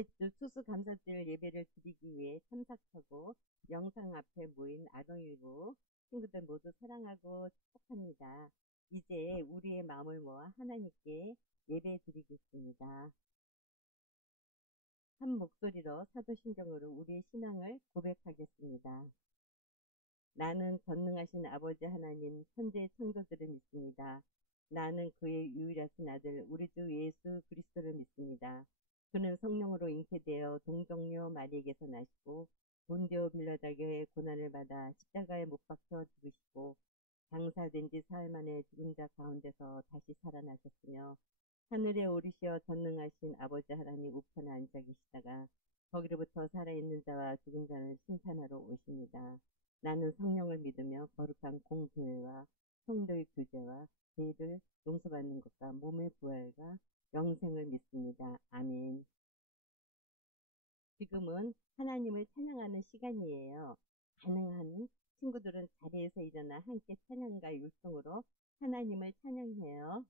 이번 주 추수감사절 예배를 드리기 위해 참석하고 영상 앞에 모인 아동일부 친구들 모두 사랑하고 축복합니다. 이제 우리의 마음을 모아 하나님께 예배 드리겠습니다. 한 목소리로 사도신경으로 우리의 신앙을 고백하겠습니다. 나는 전능하신 아버지 하나님 천재 창조주를 믿습니다. 나는 그의 유일하신 아들 우리 주 예수 그리스도를 믿습니다. 그는 성령으로 잉태되어 동정녀 마리에게서 나시고 본디오 빌라다에게 고난을 받아 십자가에 못 박혀 죽으시고 장사된 지 사흘 만에 죽은 자 가운데서 다시 살아나셨으며 하늘에 오르시어 전능하신 아버지 하나님 우편에 앉아 계시다가 거기로부터 살아있는 자와 죽은 자를 심판하러 오십니다. 나는 성령을 믿으며 거룩한 공교회와 성도의 교제와 죄를 용서받는 것과 몸의 부활과 영생을 믿습니다. 아멘. 지금은 하나님을 찬양하는 시간이에요. 가능한 친구들은 자리에서 일어나 함께 찬양과 율동으로 하나님을 찬양해요.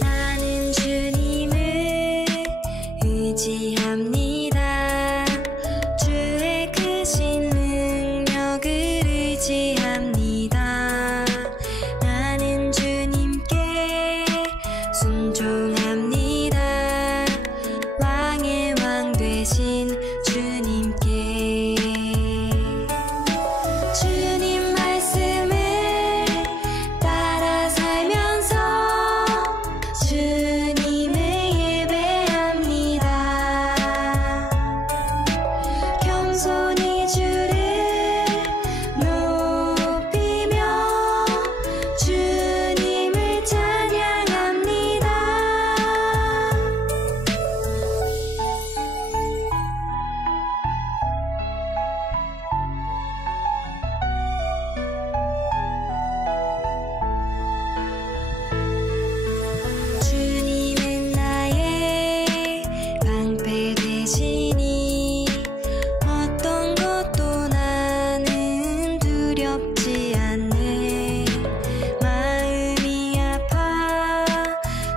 나는 주님을 의지합니다. 주의 크신 능력을 의지합니다. 나는 주님께 순종합니다. 왕의 왕 되신 주님께 주님 말씀을 따라 살면서 주님을 예배합니다. 겸손히 주를 높이며 주님을 찬양합니다. 주님은 나의 방패 되시니 어떤 것도 나는 두렵지 않네. 마음이 아파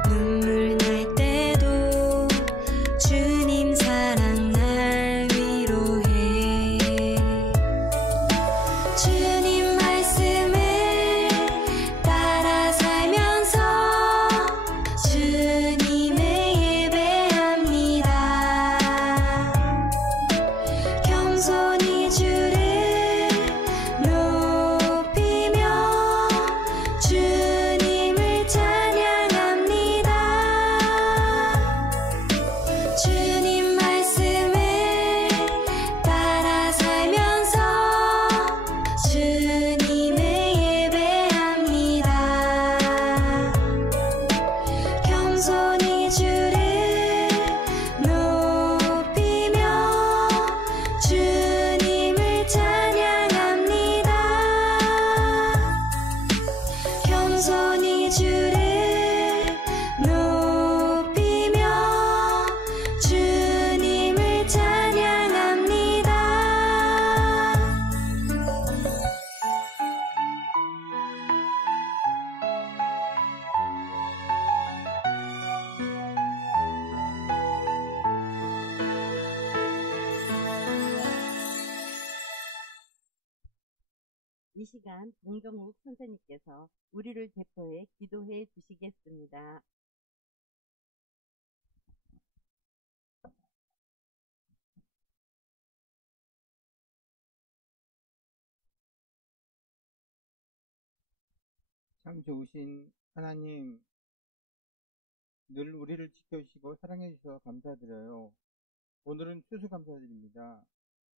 눈물 날 때도 주님 사랑 날 위로해. 주님 말씀을 따라 살면서 주님을 예배합니다. 겸손히 주를 높이며 주님을 찬양합니다. 주님 말씀을 따라 살면서 주님을 예배합니다. 겸손히 주를 높이며 주님을 찬양합니다. 겸손히 주를 높이며 주님을 찬양합니다. 이 시간 봉정욱 선생님께서 우리를 대표해 기도해 주시겠습니다. 참 좋으신 하나님, 늘 우리를 지켜주시고 사랑해 주셔서 감사드려요. 오늘은 추수감사절입니다.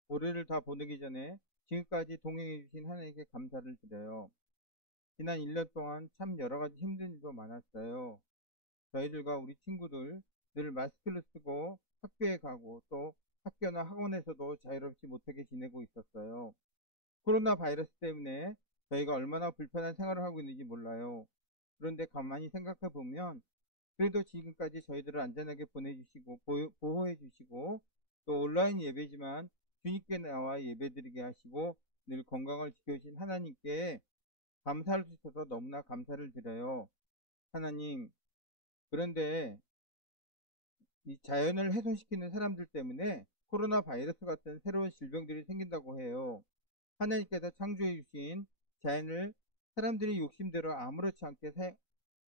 올해를 다 보내기 전에 지금까지 동행해 주신 하나님께 감사를 드려요. 지난 1년 동안 참 여러 가지 힘든 일도 많았어요. 저희들과 우리 친구들 늘 마스크를 쓰고 학교에 가고 또 학교나 학원에서도 자유롭지 못하게 지내고 있었어요. 코로나 바이러스 때문에 저희가 얼마나 불편한 생활을 하고 있는지 몰라요. 그런데 가만히 생각해 보면 그래도 지금까지 저희들을 안전하게 보내주시고 보호해 주시고 또 온라인 예배지만 주님께 나와 예배드리게 하시고 늘 건강을 지켜주신 하나님께 감사할 수 있어서 너무나 감사를 드려요. 하나님, 그런데 이 자연을 훼손시키는 사람들 때문에 코로나 바이러스 같은 새로운 질병들이 생긴다고 해요. 하나님께서 창조해 주신 자연을 사람들이 욕심대로 아무렇지 않게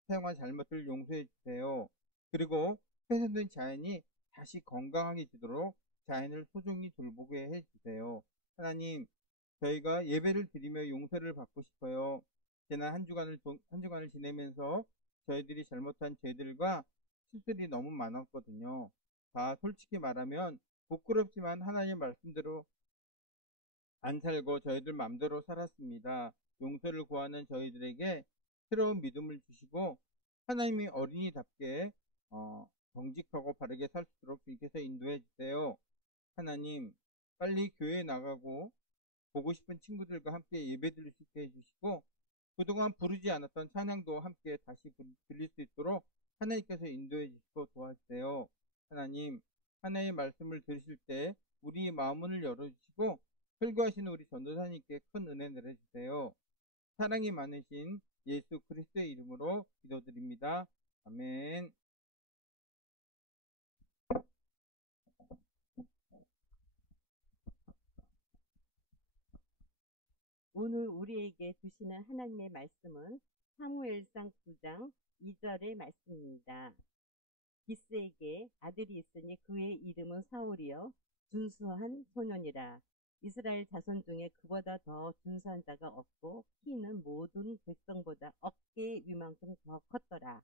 사용한 잘못을 용서해 주세요. 그리고 훼손된 자연이 다시 건강하게지도록 자연을 소중히 돌보게 해 주세요. 하나님, 저희가 예배를 드리며 용서를 받고 싶어요. 지난 한 주간을 지내면서 저희들이 잘못한 죄들과 실수들이 너무 많았거든요. 다 솔직히 말하면 부끄럽지만 하나님 말씀대로 안 살고 저희들 마음대로 살았습니다. 용서를 구하는 저희들에게 새로운 믿음을 주시고 하나님이 어린이답게 정직하고 바르게 살 수 있도록 주님께서 인도해 주세요. 하나님, 빨리 교회에 나가고 보고 싶은 친구들과 함께 예배드릴 수 있게 해주시고 그동안 부르지 않았던 찬양도 함께 다시 들릴 수 있도록 하나님께서 인도해 주시고 도와주세요. 하나님, 하나님의 말씀을 들으실 때 우리 마음을 열어주시고 설교하시는 우리 전도사님께 큰 은혜 내려주세요. 사랑이 많으신 예수 그리스도의 이름으로 기도드립니다. 아멘. 오늘 우리에게 주시는 하나님의 말씀은 사무엘상 9장 2절의 말씀입니다. 기스에게 아들이 있으니 그의 이름은 사울이요 준수한 소년이라. 이스라엘 자손 중에 그보다 더 준수한 자가 없고 키는 모든 백성보다 어깨 위만큼 더 컸더라.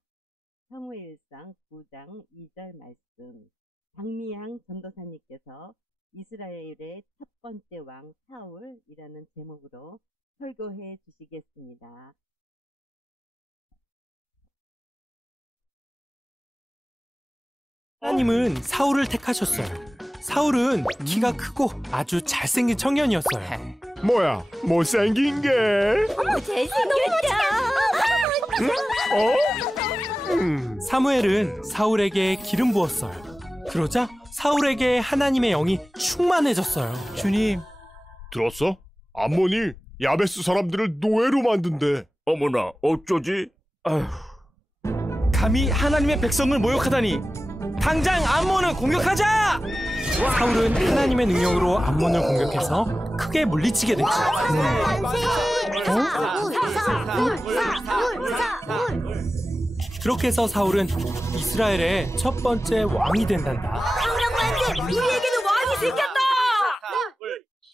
사무엘상 9장 2절 말씀. 박미양 전도사님께서 이스라엘의 첫 번째 왕 사울이라는 제목으로 설교해 주시겠습니다. 하나님은 사울을 택하셨어요. 사울은 키가 크고 아주 잘생긴 청년이었어요. 뭐야, 못생긴 게? 사무엘은 사울에게 기름 부었어요. 그러자 사울에게 하나님의 영이 충만해졌어요. 주님, 들었어? 암몬이 야베스 사람들을 노예로 만든대. 어머나, 어쩌지? 아휴. 감히 하나님의 백성을 모욕하다니! 당장 암몬을 공격하자! 사울은 하나님의 능력으로 암몬을 공격해서 크게 물리치게 됐죠. 그렇게 해서 사울은 이스라엘의 첫 번째 왕이 된단다. 우리에게도 왕이 생겼다!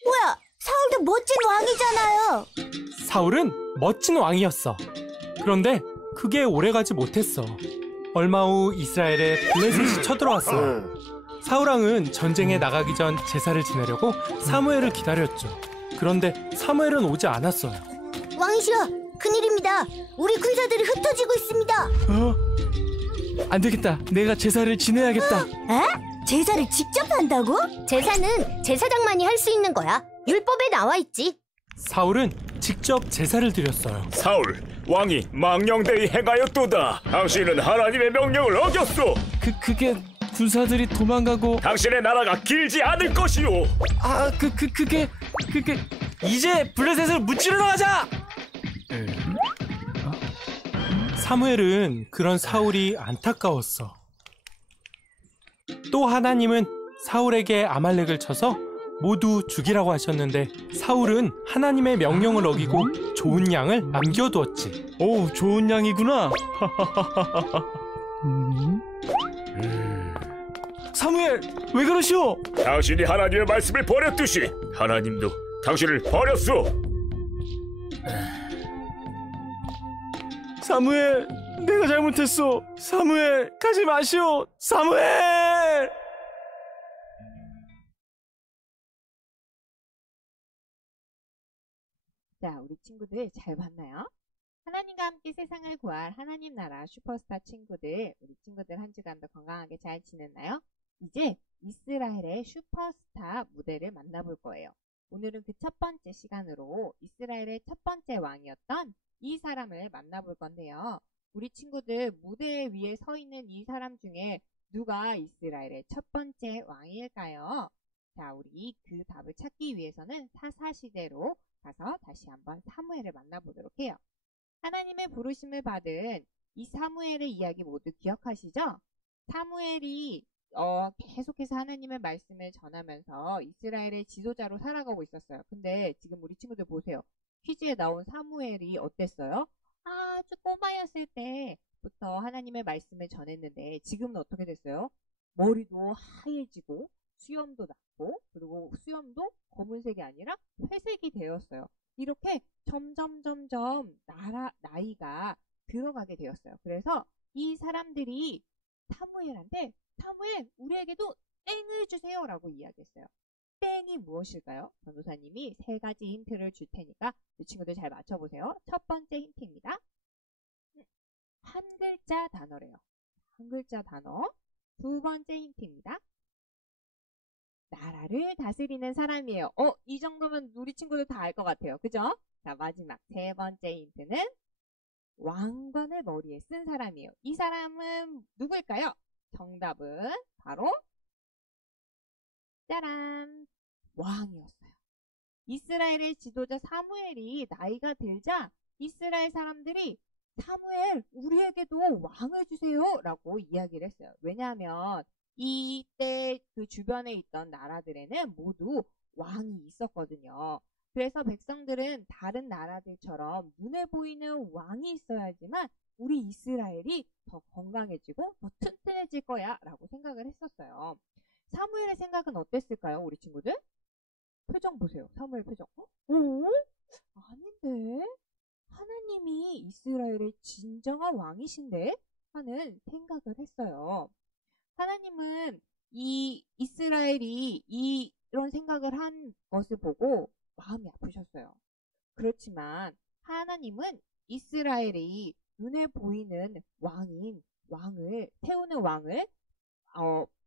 뭐야, 사울도 멋진 왕이잖아요. 사울은 멋진 왕이었어. 그런데 그게 오래가지 못했어. 얼마 후 이스라엘에 블레셋이 쳐들어왔어요. 사울왕은 전쟁에 나가기 전 제사를 지내려고 사무엘을 기다렸죠. 그런데 사무엘은 오지 않았어요. 왕이시여, 큰일입니다. 우리 군사들이 흩어지고 있습니다. 안 되겠다. 내가 제사를 지내야겠다. 에? 제사를 직접 한다고? 제사는 제사장만이 할 수 있는 거야. 율법에 나와 있지. 사울은 직접 제사를 드렸어요. 사울, 왕이 망령되이 행하였도다. 당신은 하나님의 명령을 어겼소. 그게 군사들이 도망가고 당신의 나라가 길지 않을 것이오. 그게 이제 블레셋을 무찌르러 가자! 사무엘은 그런 사울이 안타까웠어. 또 하나님은 사울에게 아말렉을 쳐서 모두 죽이라고 하셨는데 사울은 하나님의 명령을 어기고 좋은 양을 남겨두었지. 오, 좋은 양이구나. 사무엘, 왜 그러시오? 당신이 하나님의 말씀을 버렸듯이 하나님도 당신을 버렸소. 사무엘, 내가 잘못했어. 사무엘, 가지 마시오. 사무엘! 자, 우리 친구들 잘 봤나요? 하나님과 함께 세상을 구할 하나님 나라 슈퍼스타 친구들, 우리 친구들 한 주간도 건강하게 잘 지냈나요? 이제 이스라엘의 슈퍼스타 무대를 만나볼 거예요. 오늘은 그 첫 번째 시간으로 이스라엘의 첫 번째 왕이었던 이 사람을 만나볼 건데요. 우리 친구들 무대 위에 서 있는 이 사람 중에 누가 이스라엘의 첫 번째 왕일까요? 자, 우리 그 답을 찾기 위해서는 사사시대로 가서 다시 한번 사무엘을 만나보도록 해요. 하나님의 부르심을 받은 이 사무엘의 이야기 모두 기억하시죠? 사무엘이 계속해서 하나님의 말씀을 전하면서 이스라엘의 지도자로 살아가고 있었어요. 근데 지금 우리 친구들 보세요. 퀴즈에 나온 사무엘이 어땠어요? 아주 꼬마였을 때부터 하나님의 말씀을 전했는데 지금은 어떻게 됐어요? 머리도 하얘지고 수염도 났고 그리고 수염도 검은색이 아니라 회색이 되었어요. 이렇게 점점 나이가 들어가게 되었어요. 그래서 이 사람들이 사무엘한테 사무엘 우리에게도 땡을 주세요 라고 이야기했어요. 땡이 무엇일까요? 전도사님이 3가지 힌트를 줄 테니까 이 친구들 잘 맞춰보세요. 첫 번째 힌트입니다. 한 글자 단어래요. 한 글자 단어. 두 번째 힌트입니다. 나라를 다스리는 사람이에요. 이 정도면 우리 친구들 다 알 것 같아요. 그죠? 자, 마지막 3번째 힌트는 왕관을 머리에 쓴 사람이에요. 이 사람은 누구일까요? 정답은 바로 짜란! 왕이었어요. 이스라엘의 지도자 사무엘이 나이가 들자 이스라엘 사람들이 사무엘 우리에게도 왕을 주세요 라고 이야기를 했어요. 왜냐하면 이때 그 주변에 있던 나라들에는 모두 왕이 있었거든요. 그래서 백성들은 다른 나라들처럼 눈에 보이는 왕이 있어야지만 우리 이스라엘이 더 건강해지고 더 튼튼해질 거야 라고 생각을 했었어요. 사무엘의 생각은 어땠을까요? 우리 친구들? 표정 보세요. 사무엘 표정. 아닌데? 하나님이 이스라엘의 진정한 왕이신데? 하는 생각을 했어요. 하나님은 이 이스라엘이 이런 생각을 한 것을 보고 마음이 아프셨어요. 그렇지만 하나님은 이스라엘이 눈에 보이는 세우는 왕을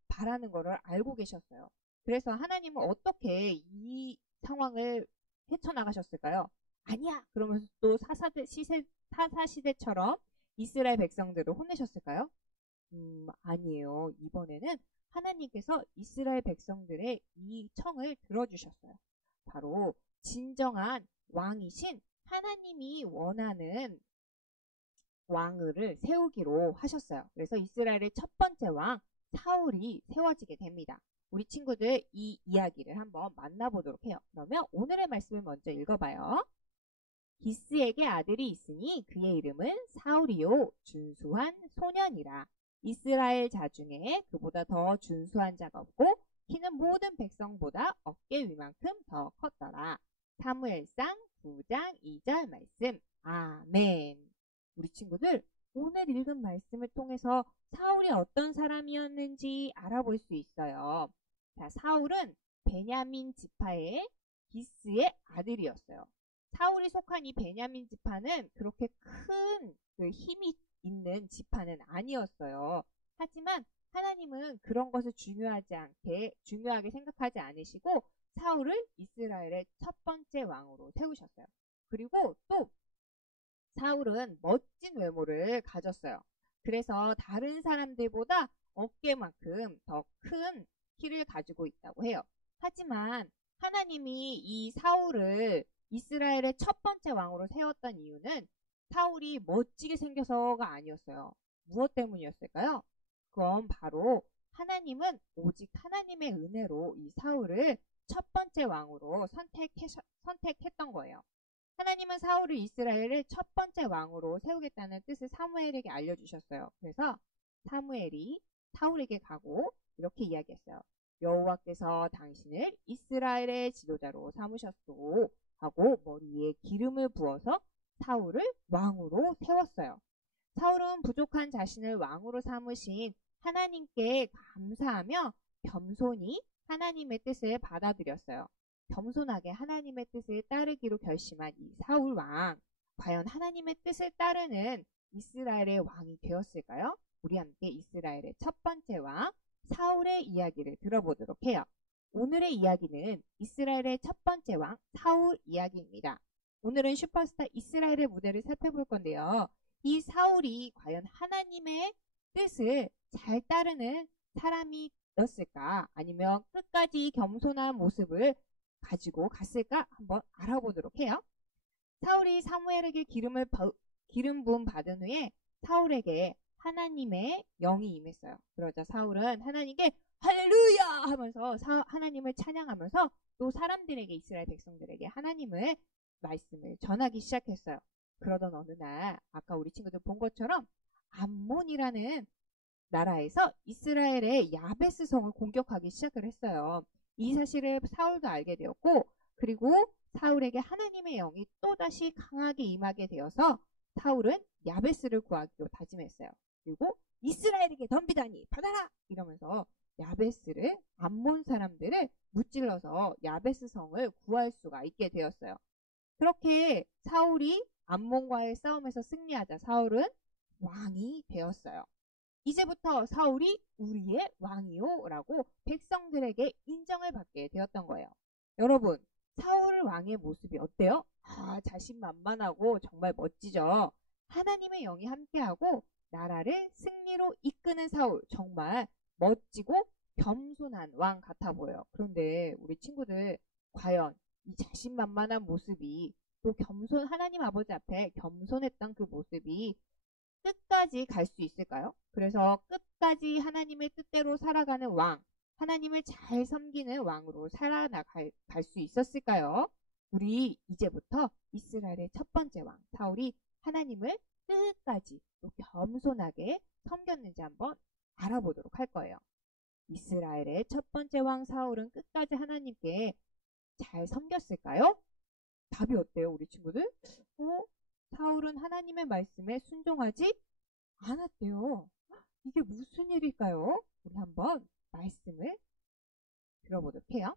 바라는 것을 알고 계셨어요. 그래서 하나님은 어떻게 이 상황을 헤쳐나가셨을까요? 아니야! 그러면서 또 사사시대처럼 이스라엘 백성들을 혼내셨을까요? 아니에요. 이번에는 하나님께서 이스라엘 백성들의 이 청을 들어주셨어요. 바로 진정한 왕이신 하나님이 원하는 왕을 세우기로 하셨어요. 그래서 이스라엘의 첫 번째 왕 사울이 세워지게 됩니다. 우리 친구들 이 이야기를 한번 만나보도록 해요. 그러면 오늘의 말씀을 먼저 읽어봐요. 기스에게 아들이 있으니 그의 이름은 사울이요 준수한 소년이라. 이스라엘 자 중에 그보다 더 준수한 자가 없고 키는 모든 백성보다 어깨 위만큼 더 컸더라. 사무엘상 9장 2절 말씀. 아멘. 우리 친구들 오늘 읽은 말씀을 통해서 사울이 어떤 사람이었는지 알아볼 수 있어요. 자, 사울은 베냐민 지파의 기스의 아들이었어요. 사울이 속한 이 베냐민 지파는 그렇게 큰 힘이 있는 지파는 아니었어요. 하지만 하나님은 그런 것을 중요하게 생각하지 않으시고 사울을 이스라엘의 첫 번째 왕으로 세우셨어요. 그리고 또 사울은 멋진 외모를 가졌어요. 그래서 다른 사람들보다 어깨만큼 더 큰 키를 가지고 있다고 해요. 하지만 하나님이 이 사울을 이스라엘의 첫 번째 왕으로 세웠던 이유는 사울이 멋지게 생겨서가 아니었어요. 무엇 때문이었을까요? 그건 바로 하나님은 오직 하나님의 은혜로 이 사울을 첫 번째 왕으로 선택했던 거예요. 하나님은 사울을 이스라엘의 첫 번째 왕으로 세우겠다는 뜻을 사무엘에게 알려주셨어요. 그래서 사무엘이 사울에게 가고 이렇게 이야기했어요. 여호와께서 당신을 이스라엘의 지도자로 삼으셨소 하고 머리에 기름을 부어서 사울을 왕으로 세웠어요. 사울은 부족한 자신을 왕으로 삼으신 하나님께 감사하며 겸손히 하나님의 뜻을 받아들였어요. 겸손하게 하나님의 뜻을 따르기로 결심한 이 사울 왕, 과연 하나님의 뜻을 따르는 이스라엘의 왕이 되었을까요? 우리 함께 이스라엘의 첫 번째 왕 사울의 이야기를 들어보도록 해요. 오늘의 이야기는 이스라엘의 첫 번째 왕 사울 이야기입니다. 오늘은 슈퍼스타 이스라엘의 무대를 살펴볼 건데요. 이 사울이 과연 하나님의 뜻을 잘 따르는 사람이었을까? 아니면 끝까지 겸손한 모습을 가지고 갔을까? 한번 알아보도록 해요. 사울이 사무엘에게 기름 부음 받은 후에 사울에게 하나님의 영이 임했어요. 그러자 사울은 하나님께 할렐루야 하면서 하나님을 찬양하면서 또 사람들에게, 이스라엘 백성들에게 하나님의 말씀을 전하기 시작했어요. 그러던 어느 날 아까 우리 친구들 본 것처럼 암몬이라는 나라에서 이스라엘의 야베스 성을 공격하기 시작을 했어요. 이 사실을 사울도 알게 되었고, 그리고 사울에게 하나님의 영이 또다시 강하게 임하게 되어서 사울은 야베스를 구하기로 다짐했어요. 그리고 이스라엘에게 덤비다니 받아라! 이러면서 야베스를, 암몬 사람들을 무찔러서 야베스 성을 구할 수가 있게 되었어요. 그렇게 사울이 암몬과의 싸움에서 승리하자 사울은 왕이 되었어요. 이제부터 사울이 우리의 왕이요 라고 백성들에게 인정을 받게 되었던 거예요. 여러분, 사울 왕의 모습이 어때요? 자신만만하고 정말 멋지죠. 하나님의 영이 함께하고 나라를 승리로 이끄는 사울, 정말 멋지고 겸손한 왕 같아 보여요. 그런데 우리 친구들, 과연 이 자신만만한 모습이, 또 하나님 아버지 앞에 겸손했던 그 모습이 끝까지 갈 수 있을까요? 그래서 끝까지 하나님의 뜻대로 살아가는 왕, 하나님을 잘 섬기는 왕으로 살아나갈 수 있었을까요? 우리 이제부터 이스라엘의 첫 번째 왕 사울이 하나님을 끝까지 또 겸손하게 섬겼는지 한번 알아보도록 할 거예요. 이스라엘의 첫 번째 왕 사울은 끝까지 하나님께 잘 섬겼을까요? 답이 어때요, 우리 친구들? 사울은 하나님의 말씀에 순종하지 않았대요. 이게 무슨 일일까요? 우리 한번 말씀을 들어보도록 해요.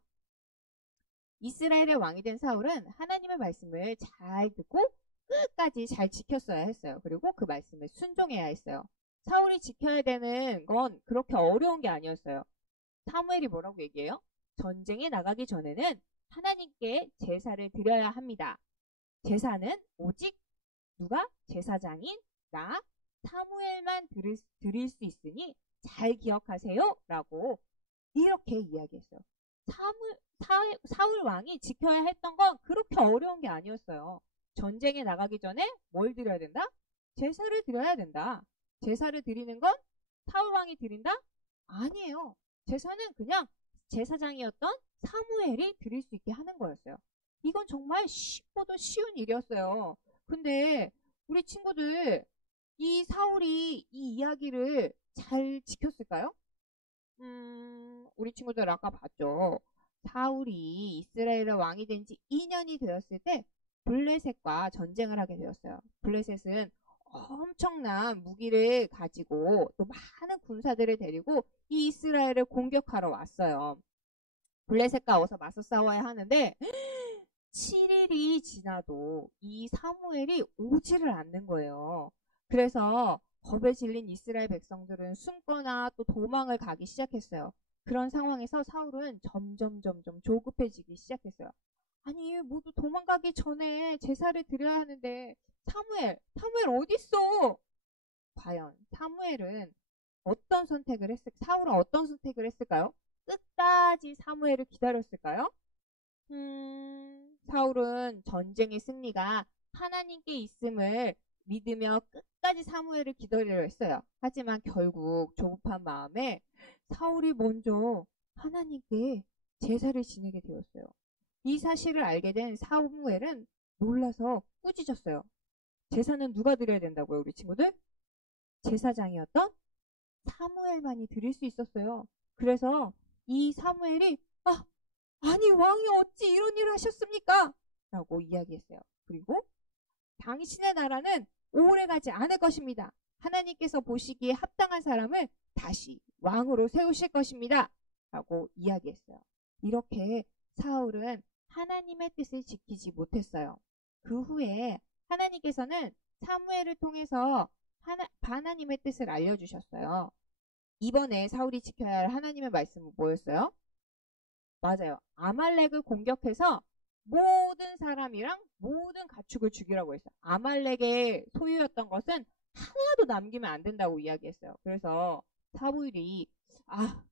이스라엘의 왕이 된 사울은 하나님의 말씀을 잘 듣고 끝까지 잘 지켰어야 했어요. 그리고 그 말씀에 순종해야 했어요. 사울이 지켜야 되는 건 그렇게 어려운 게 아니었어요. 사무엘이 뭐라고 얘기해요? 전쟁에 나가기 전에는 하나님께 제사를 드려야 합니다. 제사는 오직 누가? 제사장인 나 사무엘만 드릴 수 있으니 잘 기억하세요 라고 이렇게 이야기했어요. 사울 왕이 지켜야 했던 건 그렇게 어려운 게 아니었어요. 전쟁에 나가기 전에 뭘 드려야 된다? 제사를 드려야 된다. 제사를 드리는 건 사울 왕이 드린다? 아니에요. 제사는 그냥 제사장이었던 사무엘이 드릴 수 있게 하는 거였어요. 이건 정말 쉽고도 쉬운 일이었어요. 근데 우리 친구들, 이 사울이 이 이야기를 잘 지켰을까요? 우리 친구들 아까 봤죠. 사울이 이스라엘의 왕이 된 지 2년이 되었을 때 블레셋과 전쟁을 하게 되었어요. 블레셋은 엄청난 무기를 가지고 또 많은 군사들을 데리고 이 이스라엘을 공격하러 왔어요. 블레셋과 어서 맞서 싸워야 하는데 7일이 지나도 이 사무엘이 오지를 않는 거예요. 그래서 겁에 질린 이스라엘 백성들은 숨거나 또 도망을 가기 시작했어요. 그런 상황에서 사울은 점점 조급해지기 시작했어요. 아니, 모두 도망가기 전에 제사를 드려야 하는데 사무엘 어딨어? 과연 사울은 어떤 선택을 했을까요? 끝까지 사무엘을 기다렸을까요? 사울은 전쟁의 승리가 하나님께 있음을 믿으며 끝까지 사무엘을 기다리려 했어요. 하지만 결국 조급한 마음에 사울이 먼저 하나님께 제사를 지내게 되었어요. 이 사실을 알게 된 사무엘은 놀라서 꾸짖었어요. 제사는 누가 드려야 된다고요, 우리 친구들? 제사장이었던 사무엘만이 드릴 수 있었어요. 그래서 이 사무엘이 아니 왕이 어찌 이런 일을 하셨습니까? 라고 이야기했어요. 그리고 당신의 나라는 오래가지 않을 것입니다. 하나님께서 보시기에 합당한 사람을 다시 왕으로 세우실 것입니다. 라고 이야기했어요. 이렇게 사울은 하나님의 뜻을 지키지 못했어요. 그 후에 하나님께서는 사무엘을 통해서 하나님의 뜻을 알려주셨어요. 이번에 사울이 지켜야 할 하나님의 말씀은 뭐였어요? 맞아요. 아말렉을 공격해서 모든 사람이랑 모든 가축을 죽이라고 했어요. 아말렉의 소유였던 것은 하나도 남기면 안 된다고 이야기했어요. 그래서 사무엘이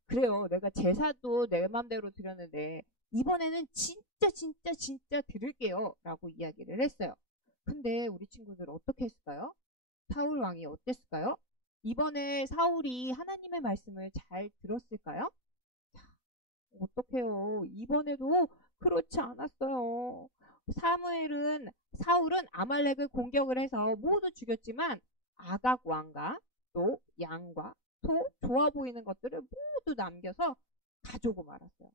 그래요. 내가 제사도 내 맘대로 드렸는데 이번에는 진짜 드릴게요. 라고 이야기를 했어요. 근데 우리 친구들 어떻게 했을까요? 사울 왕이 어땠을까요? 이번에 사울이 하나님의 말씀을 잘 들었을까요? 자, 어떡해요. 이번에도 그렇지 않았어요. 사울은 아말렉을 공격을 해서 모두 죽였지만 아각 왕과 또 양과 소, 좋아 보이는 것들을 모두 남겨서 가져오고 말았어요.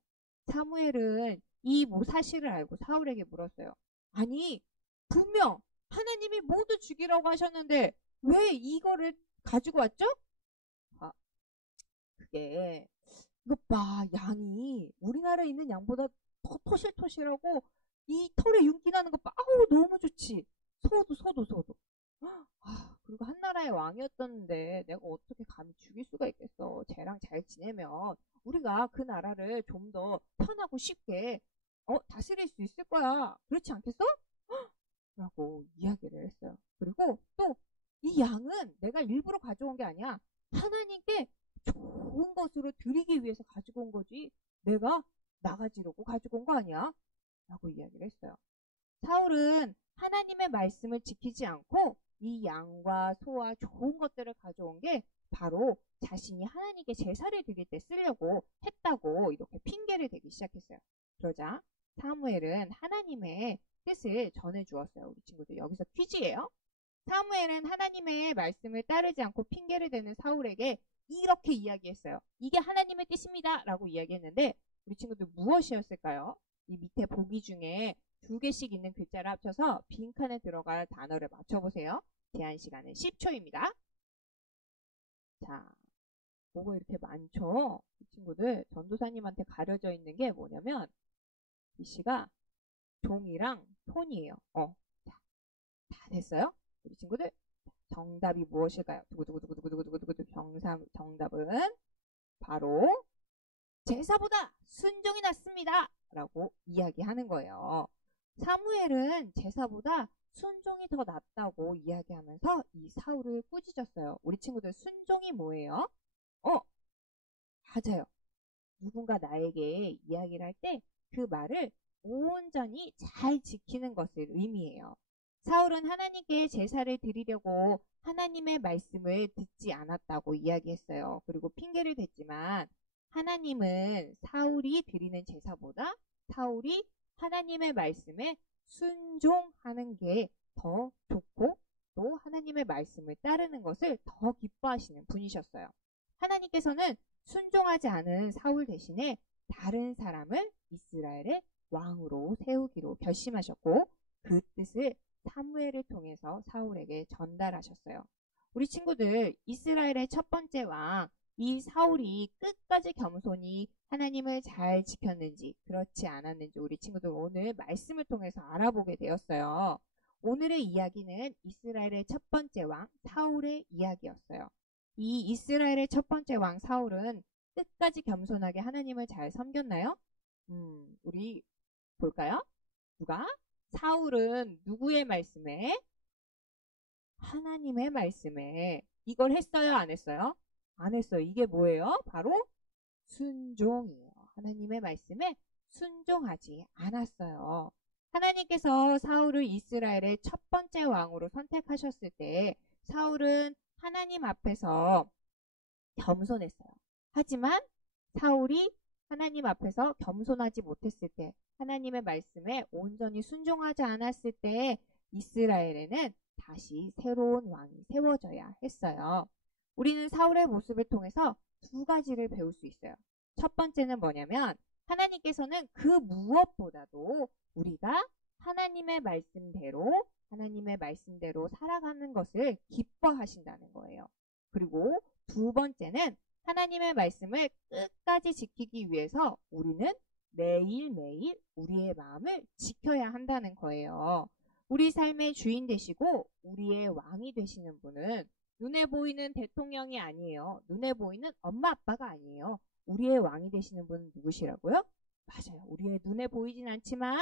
사무엘은 이 사실을 알고 사울에게 물었어요. 아니, 분명 하나님이 모두 죽이라고 하셨는데 왜 이거를 가지고 왔죠? 그게 이것 봐, 양이 우리나라에 있는 양보다 더 토실토실하고 이 털에 윤기 나는 것 봐. 아우, 너무 좋지. 소도. 그리고 한나라의 왕이었던데 내가 어떻게 감히 죽일 수가 있겠어. 쟤랑 잘 지내면 우리가 그 나라를 좀 더 편하고 쉽게 다스릴 수 있을 거야. 그렇지 않겠어? 라고 이야기를 했어요. 그리고 또 이 양은 내가 일부러 가져온 게 아니야. 하나님께 좋은 것으로 드리기 위해서 가지고 온 거지. 내가 나가지려고 가지고 온 거 아니야. 라고 이야기를 했어요. 사울은 하나님의 말씀을 지키지 않고 이 양과 소와 좋은 것들을 가져온 게 바로 자신이 하나님께 제사를 드릴 때 쓰려고 했다고 이렇게 핑계를 대기 시작했어요. 그러자 사무엘은 하나님의 뜻을 전해주었어요. 우리 친구들 여기서 퀴즈예요. 사무엘은 하나님의 말씀을 따르지 않고 핑계를 대는 사울에게 이렇게 이야기했어요. 이게 하나님의 뜻입니다. 라고 이야기했는데 우리 친구들 무엇이었을까요? 이 밑에 보기 중에 2개씩 있는 글자를 합쳐서 빈칸에 들어갈 단어를 맞춰보세요. 제한 시간은 10초입니다. 자, 뭐가 이렇게 많죠? 이 친구들 전도사님한테 가려져 있는 게 뭐냐면 글씨가 종이랑 손이에요. 자, 다 됐어요? 우리 친구들 정답이 무엇일까요? 두구두구두구두구두구두구 정답은 바로 제사보다 순종이 낫습니다. 라고 이야기하는 거예요. 사무엘은 제사보다 순종이 더 낫다고 이야기하면서 이 사울을 꾸짖었어요. 우리 친구들 순종이 뭐예요? 맞아요. 누군가 나에게 이야기를 할 때 그 말을 온전히 잘 지키는 것을 의미해요. 사울은 하나님께 제사를 드리려고 하나님의 말씀을 듣지 않았다고 이야기했어요. 그리고 핑계를 댔지만 하나님은 사울이 드리는 제사보다 사울이 하나님의 말씀에 순종하는 게 더 좋고 또 하나님의 말씀을 따르는 것을 더 기뻐하시는 분이셨어요. 하나님께서는 순종하지 않은 사울 대신에 다른 사람을 이스라엘의 왕으로 세우기로 결심하셨고 그 뜻을 사무엘을 통해서 사울에게 전달하셨어요. 우리 친구들 이스라엘의 첫 번째 왕 이 사울이 끝까지 겸손히 하나님을 잘 지켰는지 그렇지 않았는지 우리 친구들 오늘 말씀을 통해서 알아보게 되었어요. 오늘의 이야기는 이스라엘의 첫 번째 왕 사울의 이야기였어요. 이 이스라엘의 첫 번째 왕 사울은 끝까지 겸손하게 하나님을 잘 섬겼나요? 우리 볼까요? 사울은 누구의 말씀에? 하나님의 말씀에 이걸 했어요? 안 했어요? 안 했어요. 이게 뭐예요? 바로 순종이에요. 하나님의 말씀에 순종하지 않았어요. 하나님께서 사울을 이스라엘의 첫 번째 왕으로 선택하셨을 때 사울은 하나님 앞에서 겸손했어요. 하지만 사울이 하나님 앞에서 겸손하지 못했을 때 하나님의 말씀에 온전히 순종하지 않았을 때 이스라엘에는 다시 새로운 왕이 세워져야 했어요. 우리는 사울의 모습을 통해서 2가지를 배울 수 있어요. 첫 번째는 뭐냐면 하나님께서는 그 무엇보다도 우리가 하나님의 말씀대로 살아가는 것을 기뻐하신다는 거예요. 그리고 2번째는 하나님의 말씀을 끝까지 지키기 위해서 우리는 매일매일 우리의 마음을 지켜야 한다는 거예요. 우리 삶의 주인 되시고 우리의 왕이 되시는 분은 눈에 보이는 대통령이 아니에요. 눈에 보이는 엄마 아빠가 아니에요. 우리의 왕이 되시는 분은 누구시라고요? 맞아요. 우리의 눈에 보이진 않지만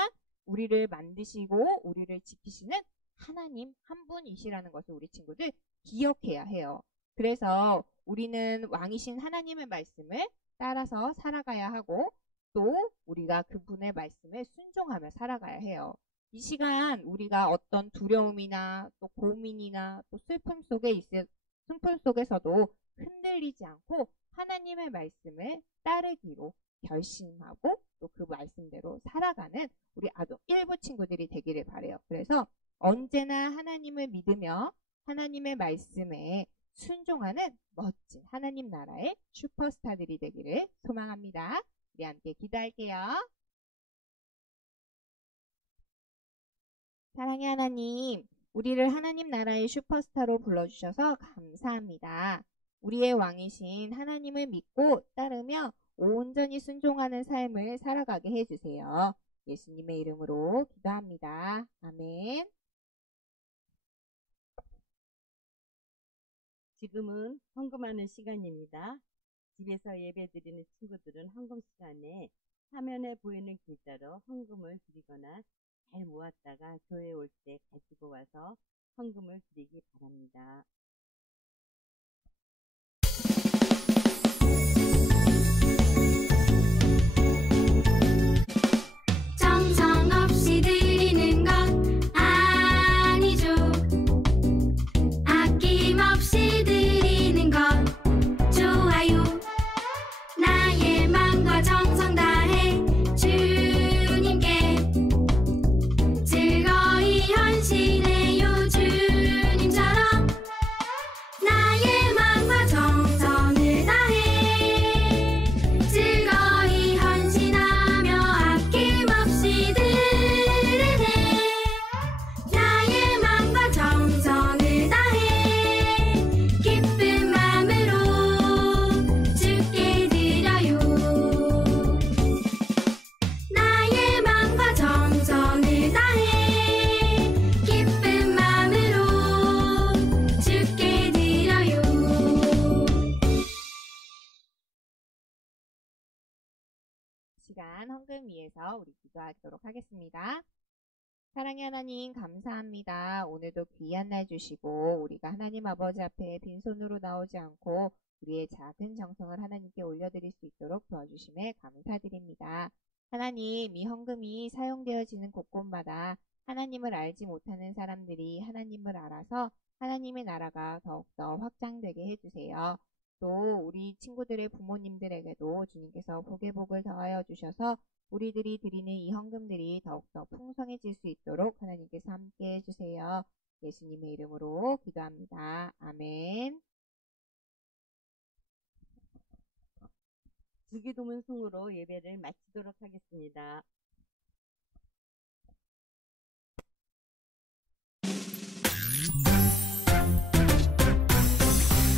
우리를 만드시고 우리를 지키시는 하나님 한 분이시라는 것을 우리 친구들 기억해야 해요. 그래서 우리는 왕이신 하나님의 말씀을 따라서 살아가야 하고 또 우리가 그분의 말씀에 순종하며 살아가야 해요. 이 시간 우리가 어떤 두려움이나 또 고민이나 또 슬픔 속에서도 흔들리지 않고 하나님의 말씀을 따르기로 결심하고 또 그 말씀대로 살아가는 우리 아동 일부 친구들이 되기를 바라요. 그래서 언제나 하나님을 믿으며 하나님의 말씀에 순종하는 멋진 하나님 나라의 슈퍼스타들이 되기를 소망합니다. 우리 함께 기도할게요. 사랑의 하나님, 우리를 하나님 나라의 슈퍼스타로 불러주셔서 감사합니다. 우리의 왕이신 하나님을 믿고 따르며 온전히 순종하는 삶을 살아가게 해주세요. 예수님의 이름으로 기도합니다. 아멘. 지금은 헌금하는 시간입니다. 집에서 예배드리는 친구들은 헌금 시간에 화면에 보이는 계좌로 헌금을 드리거나 잘 모았다가 교회에 올 때 가지고 와서 헌금을 드리기 바랍니다. 정성 없이 드리는 것 아니죠. 아낌없이 드리는 것 좋아요. 나의 마음과 정성 다해 주님께 즐거이 헌신해요. 주님처럼 나의 마음과 정성을 다해 즐거이 헌신하며 아낌없이 드리네. 나의 마음과 정성을 다해 기쁜 마음으로 주께 드려요. 나의 마음과 정성을 다해 기쁜 마음으로 주께 드려요. 시간 헌금 위해서 우리 기도하도록 하겠습니다. 사랑의 하나님 감사합니다. 오늘도 귀한 날 주시고 우리가 하나님 아버지 앞에 빈손으로 나오지 않고 우리의 작은 정성을 하나님께 올려드릴 수 있도록 도와주심에 감사드립니다. 하나님, 이 헌금이 사용되어지는 곳곳마다 하나님을 알지 못하는 사람들이 하나님을 알아서 하나님의 나라가 더욱더 확장되게 해주세요. 또 우리 친구들의 부모님들에게도 주님께서 복의 복을 더하여 주셔서 우리들이 드리는 이 헌금들이 더욱더 풍성해질 수 있도록 하나님께서 함께 해주세요. 예수님의 이름으로 기도합니다. 아멘. 주기도문송으로 예배를 마치도록 하겠습니다.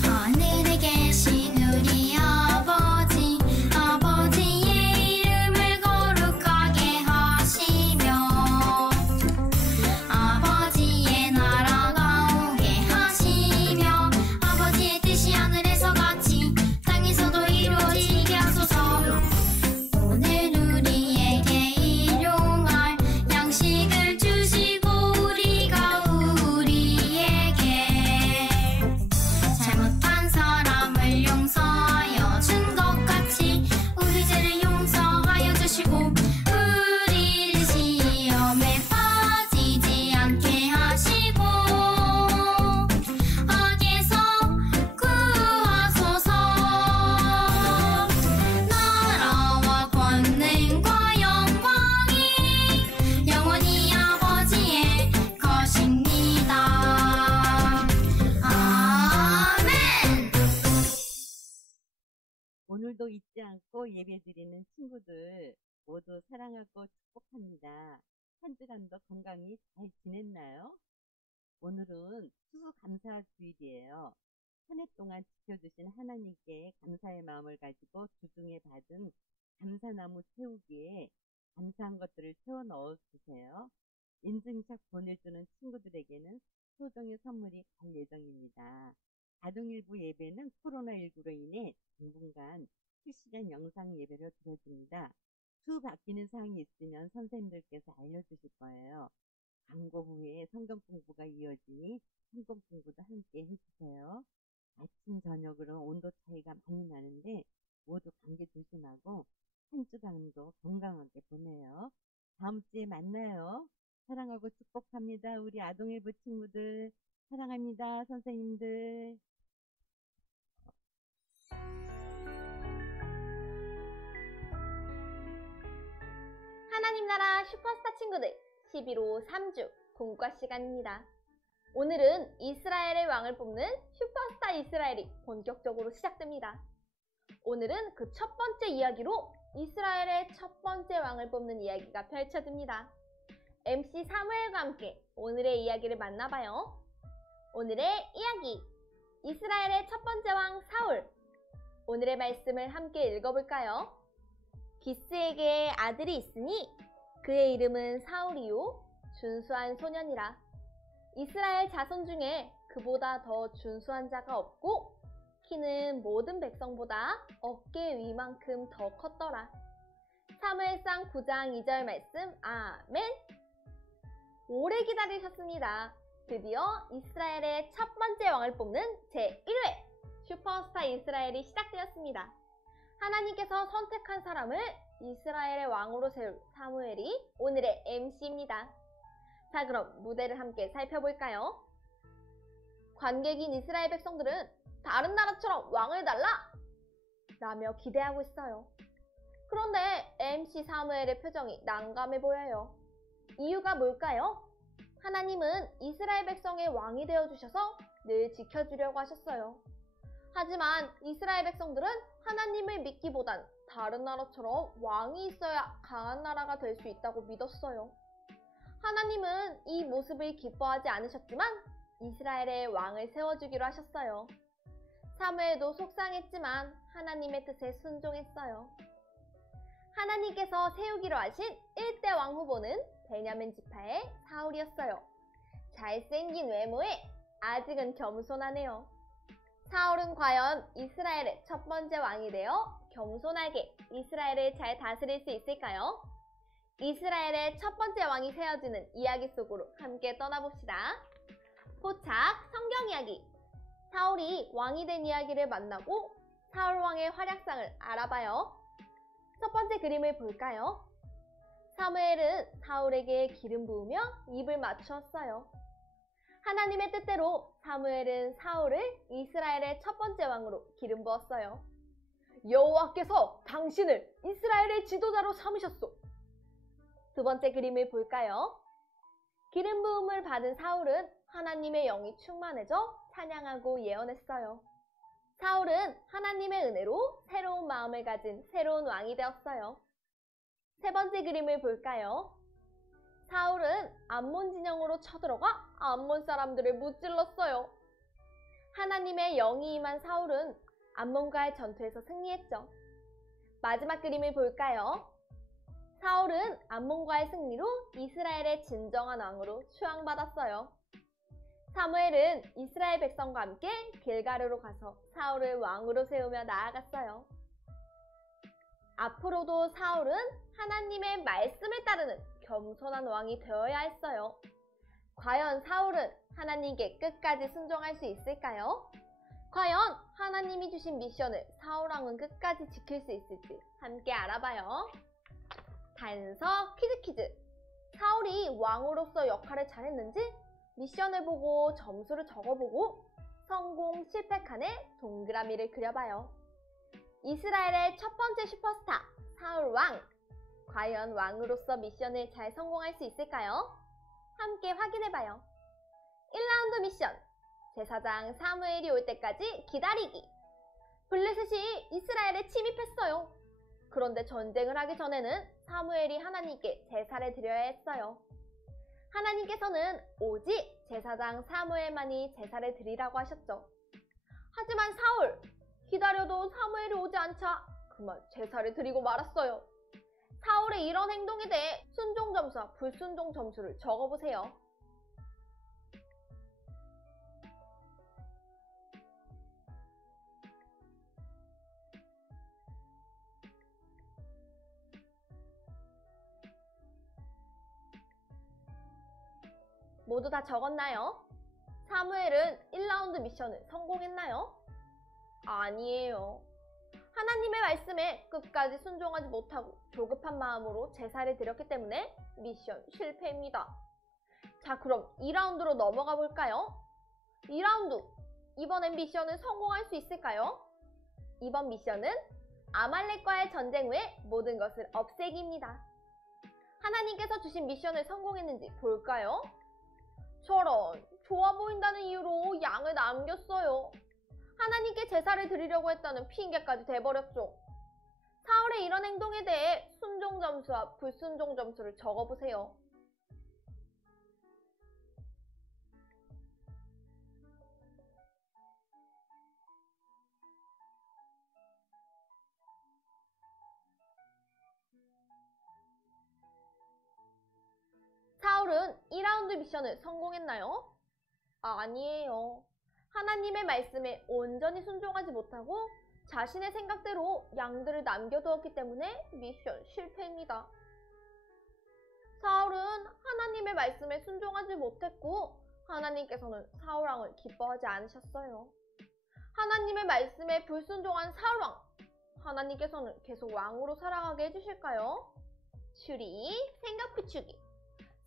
하늘에 계신 우리 아버지, 아버지의 이름을 거룩하게 하시며 아버지의 나라가 오게 하시며 아버지의 뜻이 하늘에서 같이 땅에서도 이루어지게 하소서. 오늘 우리에게 일용할 양식을 주시고 우리가 우리에게 잘못한 사람을 용서하여 준 것 같이 우리 죄를 용서하여 주시고 우리를 시험에 빠지지 않게 하시고 악에서 구하소서. 나라와 권능과 영광이 영원히 아버지의 것입니다. 아멘. 오늘도 잊지 않고 예배드리는 친구들 모두 사랑하고 축복합니다. 한 주간도 건강히 잘 지냈나요? 오늘은 추수감사 주일이에요. 한 해 동안 지켜주신 하나님께 감사의 마음을 가지고 주중에 받은 감사나무 채우기에 감사한 것들을 채워 넣어 주세요. 인증샷 보내주는 친구들에게는 소정의 선물이 갈 예정입니다. 아동일부 예배는 코로나19로 인해 당분간 실시간 영상 예배로 드려집니다. 수 바뀌는 사항이 있으면 선생님들께서 알려주실 거예요. 광고 후에 성경 공부가 이어지니 성경 공부도 함께 해주세요. 아침 저녁으로 온도 차이가 많이 나는데 모두 감기 조심하고 한 주간도 건강하게 보내요. 다음 주에 만나요. 사랑하고 축복합니다. 우리 아동일보 친구들 사랑합니다. 선생님들. 하나님 나라 슈퍼스타 친구들 11호 3주 공과 시간입니다. 오늘은 이스라엘의 왕을 뽑는 슈퍼스타 이스라엘이 본격적으로 시작됩니다. 오늘은 그 첫 번째 이야기로 이스라엘의 첫 번째 왕을 뽑는 이야기가 펼쳐집니다. MC 사무엘과 함께 오늘의 이야기를 만나봐요. 오늘의 이야기, 이스라엘의 첫 번째 왕 사울. 오늘의 말씀을 함께 읽어볼까요? 기스에게 아들이 있으니 그의 이름은 사울이요 준수한 소년이라. 이스라엘 자손 중에 그보다 더 준수한 자가 없고 키는 모든 백성보다 어깨 위만큼 더 컸더라. 사무엘상 9장 2절 말씀. 아멘. 오래 기다리셨습니다. 드디어 이스라엘의 첫 번째 왕을 뽑는 제1회 슈퍼스타 이스라엘이 시작되었습니다. 하나님께서 선택한 사람을 이스라엘의 왕으로 세울 사무엘이 오늘의 MC입니다. 자, 그럼 무대를 함께 살펴볼까요? 관객인 이스라엘 백성들은 다른 나라처럼 왕을 달라! 라며 기대하고 있어요. 그런데 MC 사무엘의 표정이 난감해 보여요. 이유가 뭘까요? 하나님은 이스라엘 백성의 왕이 되어주셔서 늘 지켜주려고 하셨어요. 하지만 이스라엘 백성들은 하나님을 믿기보단 다른 나라처럼 왕이 있어야 강한 나라가 될 수 있다고 믿었어요. 하나님은 이 모습을 기뻐하지 않으셨지만 이스라엘의 왕을 세워주기로 하셨어요. 사무엘도 속상했지만 하나님의 뜻에 순종했어요. 하나님께서 세우기로 하신 1대 왕 후보는 베냐민 지파의 사울이었어요. 잘생긴 외모에 아직은 겸손하네요. 사울은 과연 이스라엘의 첫 번째 왕이 되어 겸손하게 이스라엘을 잘 다스릴 수 있을까요? 이스라엘의 첫 번째 왕이 세워지는 이야기 속으로 함께 떠나봅시다. 포착 성경 이야기. 사울이 왕이 된 이야기를 만나고 사울 왕의 활약상을 알아봐요. 첫 번째 그림을 볼까요? 사무엘은 사울에게 기름 부으며 입을 맞추었어요. 하나님의 뜻대로 사무엘은 사울을 이스라엘의 첫 번째 왕으로 기름 부었어요. 여호와께서 당신을 이스라엘의 지도자로 삼으셨소. 두 번째 그림을 볼까요? 기름 부음을 받은 사울은 하나님의 영이 충만해져 찬양하고 예언했어요. 사울은 하나님의 은혜로 새로운 마음을 가진 새로운 왕이 되었어요. 세 번째 그림을 볼까요? 사울은 암몬 진영으로 쳐들어가 암몬 사람들을 무찔렀어요. 하나님의 영이 임한 사울은 암몬과의 전투에서 승리했죠. 마지막 그림을 볼까요? 사울은 암몬과의 승리로 이스라엘의 진정한 왕으로 추앙받았어요. 사무엘은 이스라엘 백성과 함께 길가르로 가서 사울을 왕으로 세우며 나아갔어요. 앞으로도 사울은 하나님의 말씀을 따르는 겸손한 왕이 되어야 했어요. 과연 사울은 하나님께 끝까지 순종할 수 있을까요? 과연 하나님이 주신 미션을 사울 왕은 끝까지 지킬 수 있을지 함께 알아봐요. 단서 퀴즈. 사울이 왕으로서 역할을 잘했는지 미션을 보고 점수를 적어보고 성공 실패 칸에 동그라미를 그려봐요. 이스라엘의 첫 번째 슈퍼스타 사울 왕. 과연 왕으로서 미션을 잘 성공할 수 있을까요? 함께 확인해봐요. 1라운드 미션. 제사장 사무엘이 올 때까지 기다리기. 블레셋이 이스라엘에 침입했어요. 그런데 전쟁을 하기 전에는 사무엘이 하나님께 제사를 드려야 했어요. 하나님께서는 오직 제사장 사무엘만이 제사를 드리라고 하셨죠. 하지만 사울, 기다려도 사무엘이 오지 않자 그만 제사를 드리고 말았어요. 사울의 이런 행동에 대해 순종 점수와 불순종 점수를 적어보세요. 모두 다 적었나요? 사무엘은 1라운드 미션을 성공했나요? 아니에요. 하나님의 말씀에 끝까지 순종하지 못하고 조급한 마음으로 제사를 드렸기 때문에 미션 실패입니다. 자, 그럼 2라운드로 넘어가 볼까요? 2라운드! 이번엔 미션을 성공할 수 있을까요? 이번 미션은 아말렉과의 전쟁 후에 모든 것을 없애기입니다. 하나님께서 주신 미션을 성공했는지 볼까요? 저런, 좋아 보인다는 이유로 양을 남겼어요. 하나님께 제사를 드리려고 했다는 핑계까지 대버렸죠. 사울의 이런 행동에 대해 순종 점수와 불순종 점수를 적어보세요. 사울은 2라운드 미션을 성공했나요? 아니에요. 하나님의 말씀에 온전히 순종하지 못하고 자신의 생각대로 양들을 남겨두었기 때문에 미션 실패입니다. 사울은 하나님의 말씀에 순종하지 못했고 하나님께서는 사울왕을 기뻐하지 않으셨어요. 하나님의 말씀에 불순종한 사울왕, 하나님께서는 계속 왕으로 살아가게 해주실까요? 추리, 생각 비추기.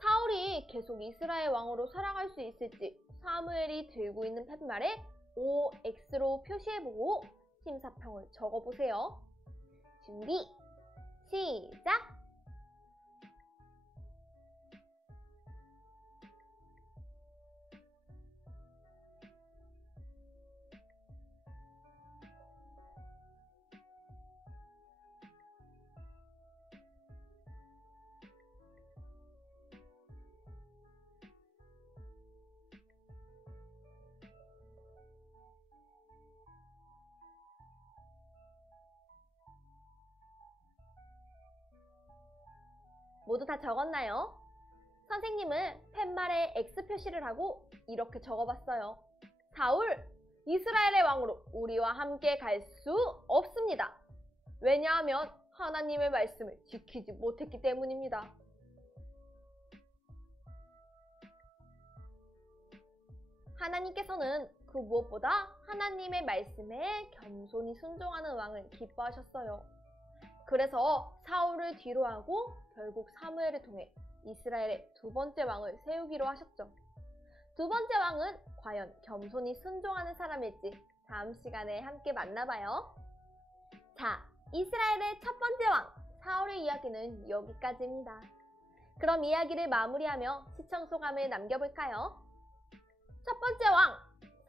사울이 계속 이스라엘 왕으로 살아갈 수 있을지 사무엘이 들고 있는 팻말에 OX로 표시해보고 심사평을 적어보세요. 준비, 시작! 모두 다 적었나요? 선생님은 팻말에 X 표시를 하고 이렇게 적어봤어요. 사울, 이스라엘의 왕으로 우리와 함께 갈 수 없습니다. 왜냐하면 하나님의 말씀을 지키지 못했기 때문입니다. 하나님께서는 그 무엇보다 하나님의 말씀에 겸손히 순종하는 왕을 기뻐하셨어요. 그래서 사울을 뒤로하고 결국 사무엘을 통해 이스라엘의 두 번째 왕을 세우기로 하셨죠. 두 번째 왕은 과연 겸손히 순종하는 사람일지 다음 시간에 함께 만나봐요. 자, 이스라엘의 첫 번째 왕 사울의 이야기는 여기까지입니다. 그럼 이야기를 마무리하며 시청 소감을 남겨볼까요? 첫 번째 왕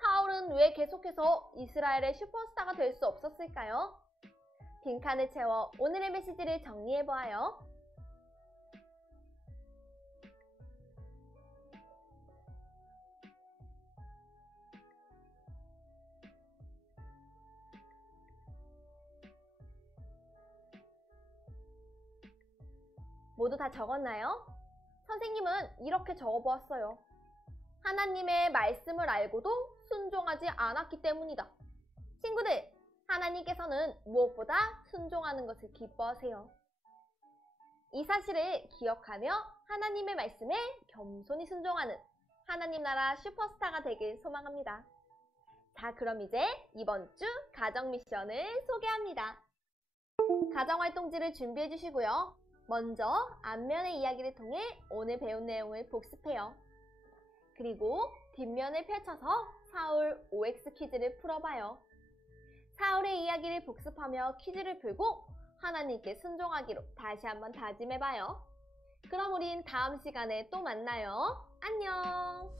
사울은 왜 계속해서 이스라엘의 슈퍼스타가 될 수 없었을까요? 빈칸을 채워 오늘의 메시지를 정리해보아요. 모두 다 적었나요? 선생님은 이렇게 적어보았어요. 하나님의 말씀을 알고도 순종하지 않았기 때문이다. 친구들, 하나님께서는 무엇보다 순종하는 것을 기뻐하세요. 이 사실을 기억하며 하나님의 말씀에 겸손히 순종하는 하나님 나라 슈퍼스타가 되길 소망합니다. 자, 그럼 이제 이번 주 가정 미션을 소개합니다. 가정활동지를 준비해 주시고요. 먼저 앞면의 이야기를 통해 오늘 배운 내용을 복습해요. 그리고 뒷면을 펼쳐서 사울 OX 퀴즈를 풀어봐요. 사울의 이야기를 복습하며 퀴즈를 풀고 하나님께 순종하기로 다시 한번 다짐해봐요. 그럼 우린 다음 시간에 또 만나요. 안녕!